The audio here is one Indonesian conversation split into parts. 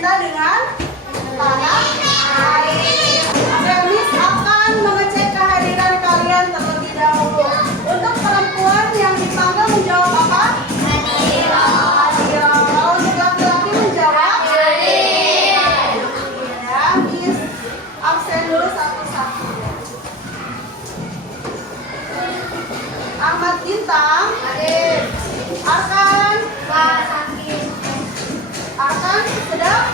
kita dengan tanah air. Oke, Miss akan mengecek kehadiran kalian terlebih dahulu. Untuk perempuan yang dipanggil menjawab apa? Hadir. Kalau untuk laki-laki menjawab? Hadir. Ya, Miss absen dulu satu-satu. Ahmad Bintang. Hadir. Arkan. Arkan sedang?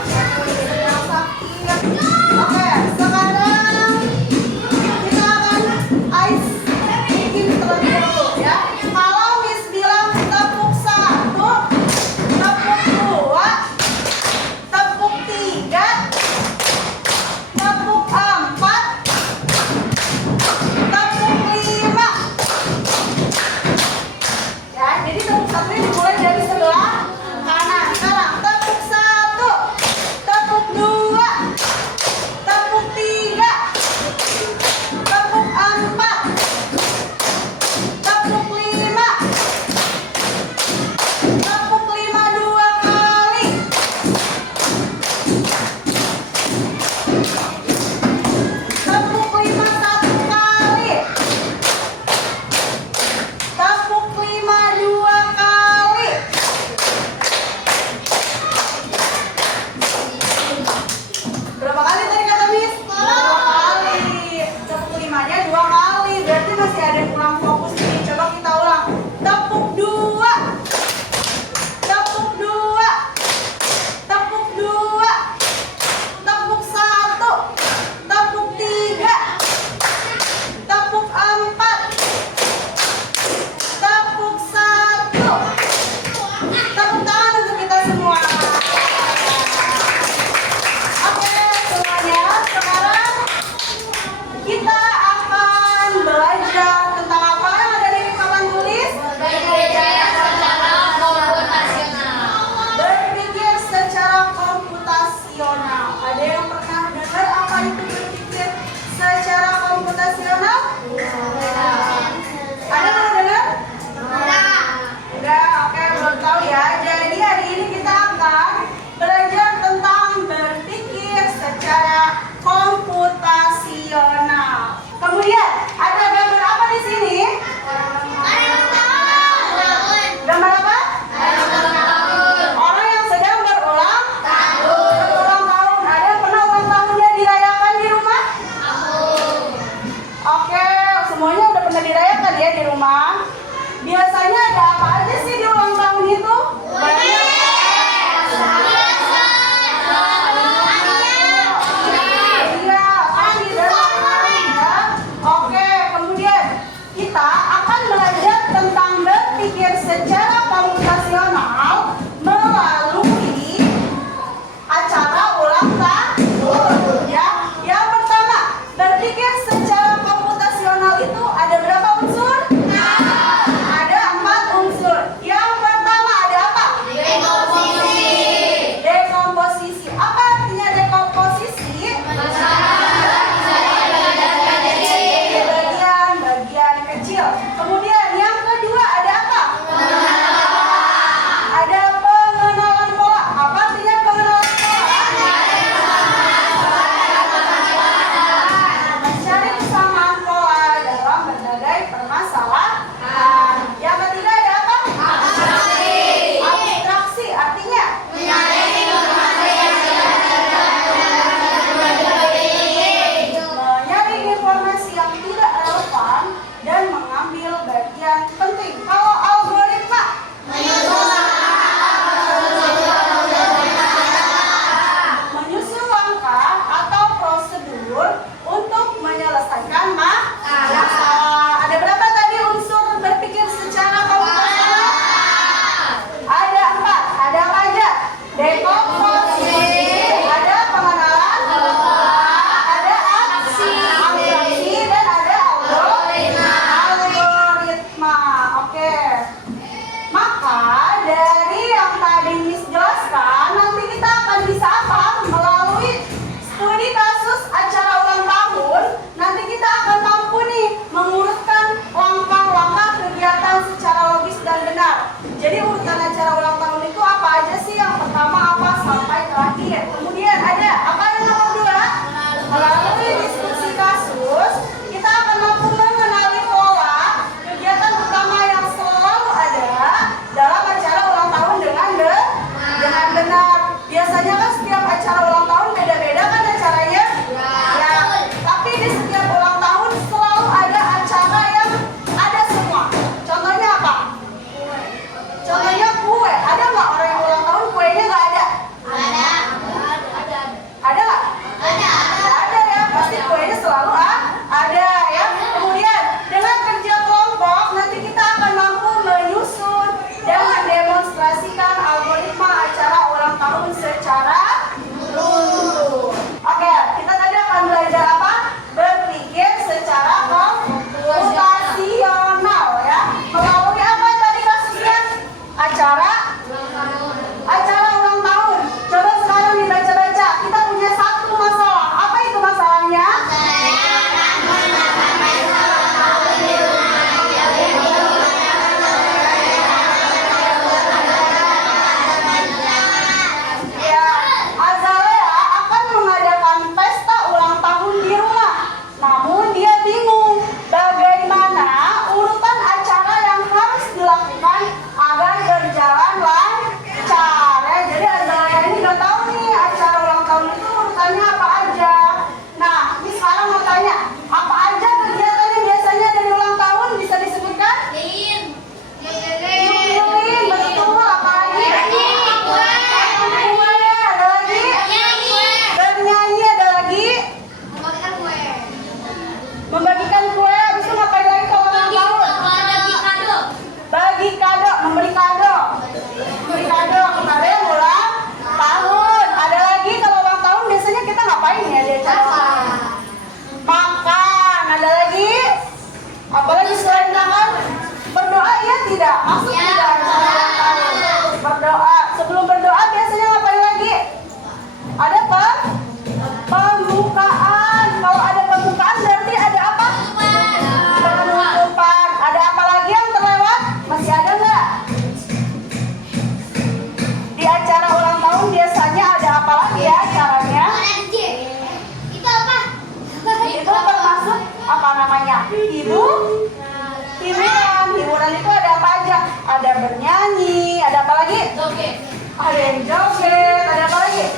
ada yang joget, ada apa lagi?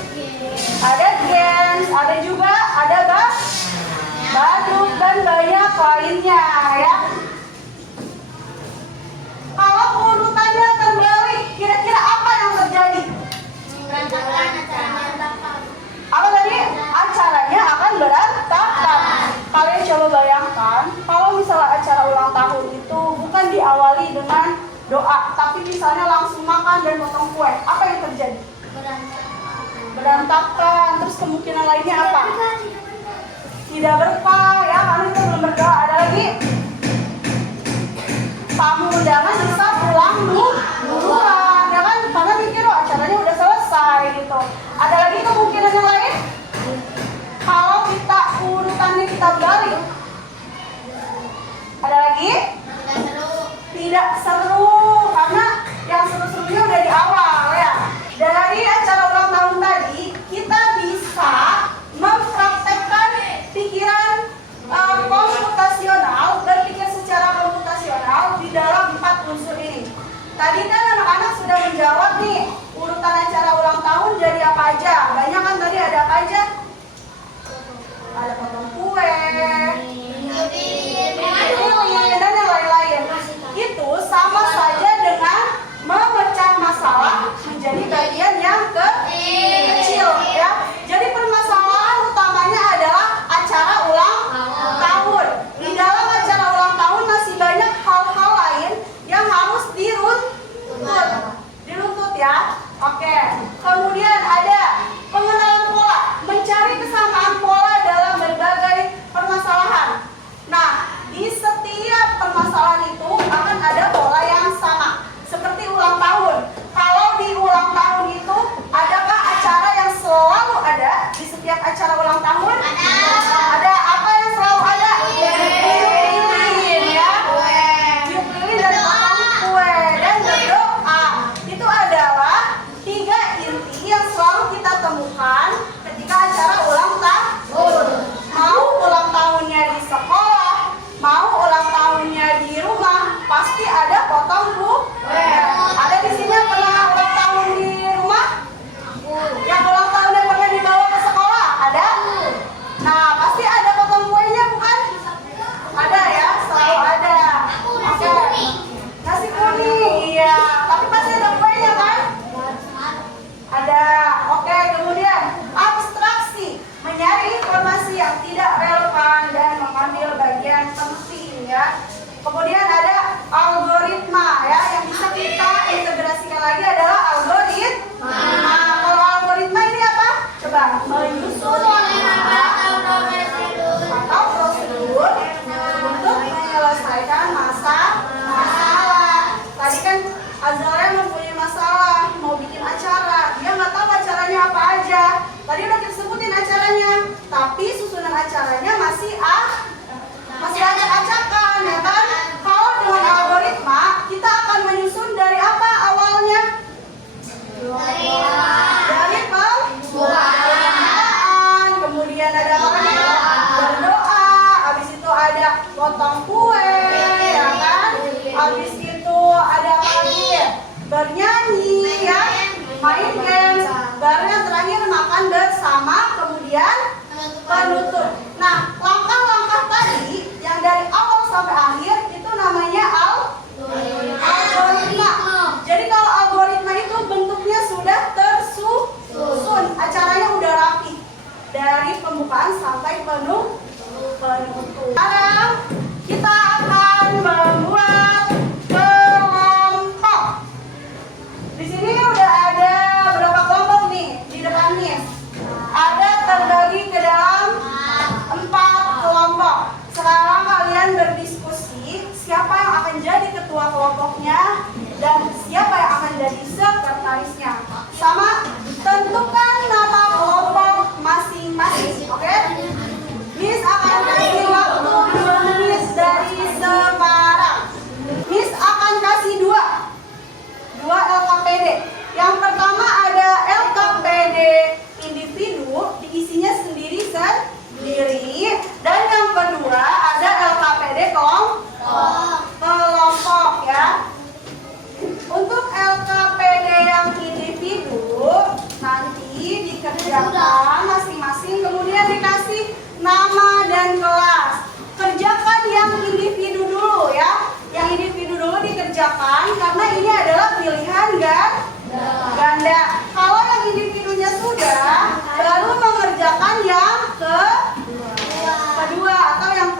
Ada dance, ada juga badut dan banyak lainnya ya. Kalau urutannya terbalik, kira-kira apa yang terjadi? Apa tadi? Acaranya akan berantakan. Kalian coba bayangkan, kalau misalnya acara ulang tahun itu bukan diawali dengan doa, tapi misalnya langsung makan dan potong kue, apa yang terjadi? Berantakan. Terus kemungkinan lainnya apa? Tidak berkah ya, karena kita belum berdoa. Ada lagi? Tamu undangan bisa pulang duluan, ya kan? Karena mikir acaranya udah selesai gitu. Ada lagi kemungkinan yang lain? Kalau kita urutannya kita balik, ada lagi? Tidak seru, karena yang seru-serunya udah di awal ya. Dari acara ulang tahun tadi, kita bisa mempraktekkan pikiran komputasional, berpikir secara komputasional di dalam 4 unsur ini. Tadi kan anak-anak sudah menjawab nih, urutan acara ulang tahun jadi apa aja? Banyak kan tadi, ada apa aja? Ada potong kue, lilin, dan yang lain-lain. Itu sama saja dengan memecah masalah menjadi bagian yang kecil ya. Jadi permasalahan utamanya adalah acara ulang tahun. Di dalam acara ulang tahun masih banyak hal-hal lain yang harus diruntut ya. Oke. Kemudian ada pengenalan pola, mencari kesamaan pola dalam berbagai permasalahan. Nah, di setiap permasalahan itu akan ada pola yang sama. Seperti ulang tahun. Kalau di ulang tahun itu, adakah acara yang selalu ada di setiap acara ulang tahun? Ada apa yang selalu ada? Tiup lilin ya. Tiup lilin dan potong kue dan berdoa. Itu adalah 3 inti yang selalu kita temukan ketika acara ulang tahun. Mau ulang tahunnya di sekolah, mau ulang tahunnya di rumah, pasti ada potong kue. Ada di sini yang pernah ulang tahun di rumah? Yang ulang tahunnya pernah dibawa ke sekolah? Ada? Nah, pasti ada potong kuenya bukan? Ada ya, selalu ada. Oke. Nasi kuning, iya. Tapi pasti ada kuenya kan? Ada. Oke, kemudian abstraksi, mencari informasi yang tidak relevan dan mengambil bagian penting ya. Kemudian ada algoritma ya, yang bisa kita integrasikan lagi adalah algoritma. Nah, kalau algoritma ini apa? Coba menyusun atau prosedur untuk menyelesaikan masalah. Tadi kan Azalea mempunyai masalah, mau bikin acara, dia nggak tahu acaranya apa aja. Tadi udah kita sebutin acaranya, tapi susunan acaranya masih acak-acakan ya kan? Kalau dengan algoritma, kita akan menyusun dari apa awalnya? Dari pembukaan, kemudian ada apa lagi? Berdoa, habis itu ada potong kue, ya kan? Habis itu ada apa lagi? Bernyanyi, ya, main games, baru yang terakhir makan bersama, kemudian penutup. Nah, langkah-langkah tadi yang dari awal sampai akhir itu namanya algoritma. Jadi kalau algoritma itu bentuknya sudah tersusun, acaranya udah rapi dari pembukaan sampai penutup. Sekarang kita akan membuat kelompok. Di sini udah ada berapa kelompok nih di depan nih? Ada terbagi ke dalam 4 kelompok. Sekarang kalian berdiskusi siapa yang akan jadi ketua kelompoknya dan siapa yang akan jadi sekretarisnya. Sama, tentukan nama kelompok masing-masing. Oke? Miss akan kasih waktu kerjakan masing-masing, kemudian dikasih nama dan kelas. Kerjakan yang individu dulu ya. Yang individu dulu dikerjakan karena ini adalah pilihan ganda. Kalau yang individunya sudah, baru mengerjakan yang kedua atau yang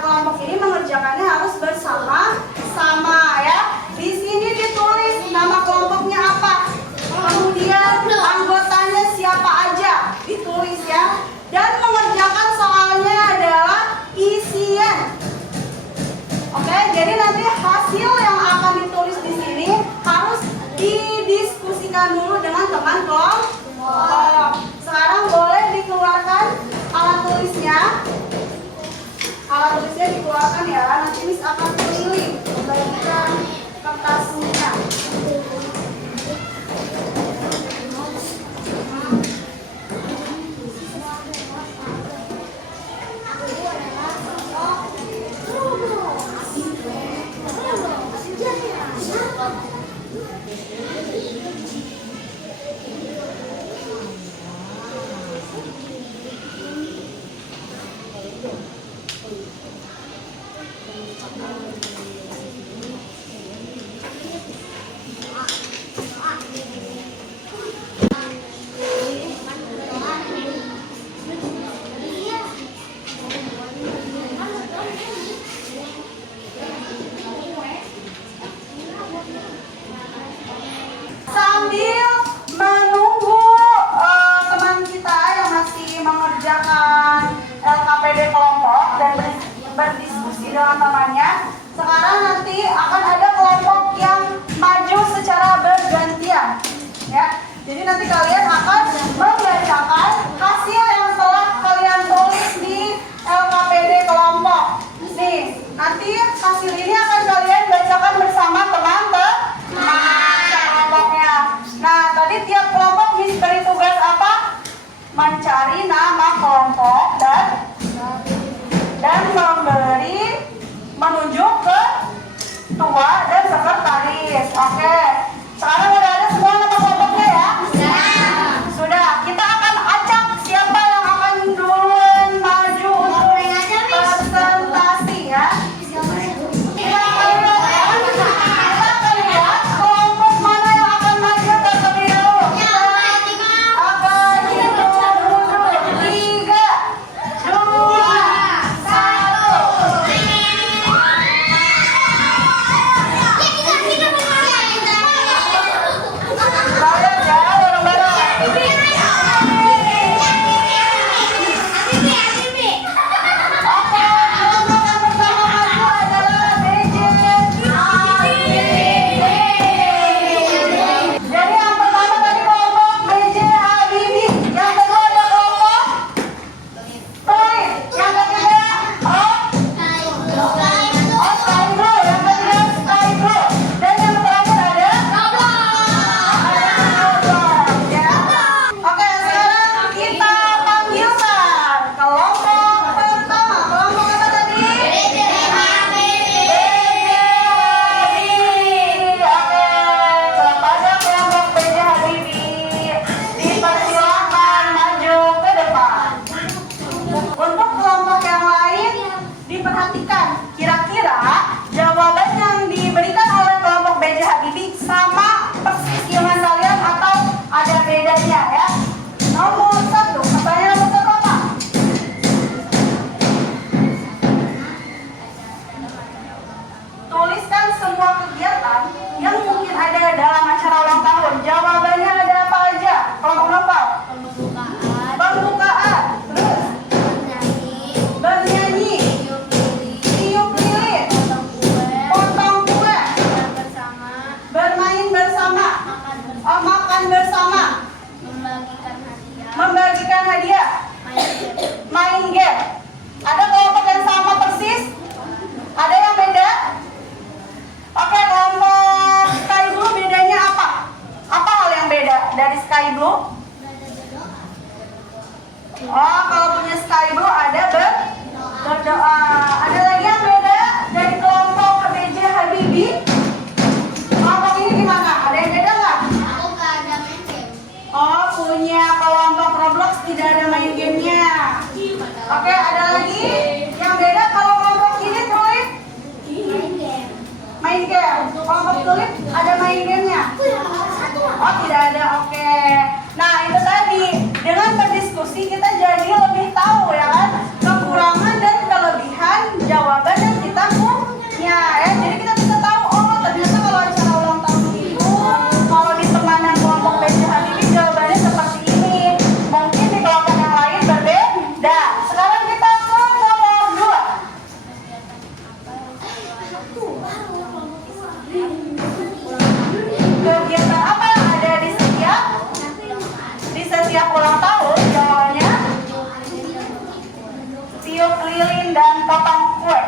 kelompok ini mengerjakannya harus bersama-sama ya. Di sini ditulis nama kelompoknya apa, kemudian anggotanya siapa aja, ditulis ya. Dan mengerjakan soalnya adalah isian. Oke, jadi nanti hasil yang akan ditulis di sini harus didiskusikan dulu dengan teman kelompok. Sekarang boleh dikeluarkan alat tulisnya. Alat tulisnya dikeluarkan ya. Nanti Miss akan keliling membagikan kertasnya. Sambil menunggu teman kita yang masih mengerjakan LKPD kelompok dan berdiskusi dengan temannya, sekarang nanti akan ada kelompok yang maju secara bergantian ya. Jadi nanti kalian akan membacakan hasil yang telah kalian tulis di LKPD kelompok. Nih, nanti hasil ini akan kalian bacakan bersama teman-teman kelompoknya. Nah, tadi tiap kelompok diberi tugas apa? Mencari nama kelompok dan menunjuk ke ketua dan sekretaris. Oke. Sekarang udah ada semua nama kelompoknya ya? Sudah. Kita akan acak siapa yang akan duluan maju untuk presentasi ya. Kita akan lihat kelompok mana yang akan maju terlebih dahulu. Akan hitung dulu. 3, 2, 1. Kalian jalan bareng-bareng. Oke, kelompok yang pertama maju adalah BJ Habibie. Jadi yang pertama tadi kelompok BJ Habibie. Yang kedua ada kelompok Toib. Yang ketiga Skyblue. Yang ketiga Skyblue. Dan yang terakhir ada ya. Oke, sekarang kita panggilkan kelompok pertama. Kelompok apa tadi? BJ Habibie. Oke, kepada kelompok BJ Habibie dipersilakan maju ke depan. Untuk kelompok yang lain diperhatikan, kira-kira jawaban yang diberikan oleh kelompok BJ Habibie sama persis dengan kalian atau ada bedanya ya. Nomor 1, pertanyaan nomor 1 apa? Tuliskan semua kegiatan yang mungkin ada dalam acara ulang tahun. Jawabannya ada apa aja? Kelompok nopal. Pembukaan. Terus bernyanyi, tiup lilin, potong kue, bermain bersama, makan bersama, membagikan hadiah, main game. Ada kelompok yang sama persis? Ada yang beda? Oke, kelompok Skyblue bedanya apa? Apa hal yang beda dari Skyblue? Oh, kalau punya Skyblue ada berdoa. Ada lagi yang beda dari kelompok BJ Habibie? Kelompok ini gimana? Ada yang beda nggak? Oh, waktunya kelompok Roblox tidak ada main gamenya. Oke, ada lagi yang beda kalau kelompok ini tulip? Main game. Kelompok tulip ada main gamenya? Oh, tidak ada. Oke. Nah, itu tadi dengan berdiskusi kita jadi lebih tahu ya kan kekurangan dan kelebihan jawaban yang kita punya ya. Jadi kita bisa tahu oh ternyata kalau acara ulang tahun itu kalau di temanan kelompok BJ Habibie jawabannya seperti ini. Mungkin di kelompok yang lain berbeda. Sekarang kita ke nomor 2. Kegiatan apa yang ada di setiap ulang tahun? Jawabannya tiup lilin dan potong kue.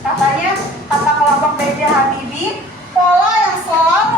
Katanya kata kelompok BJ Habibie, pola yang selalu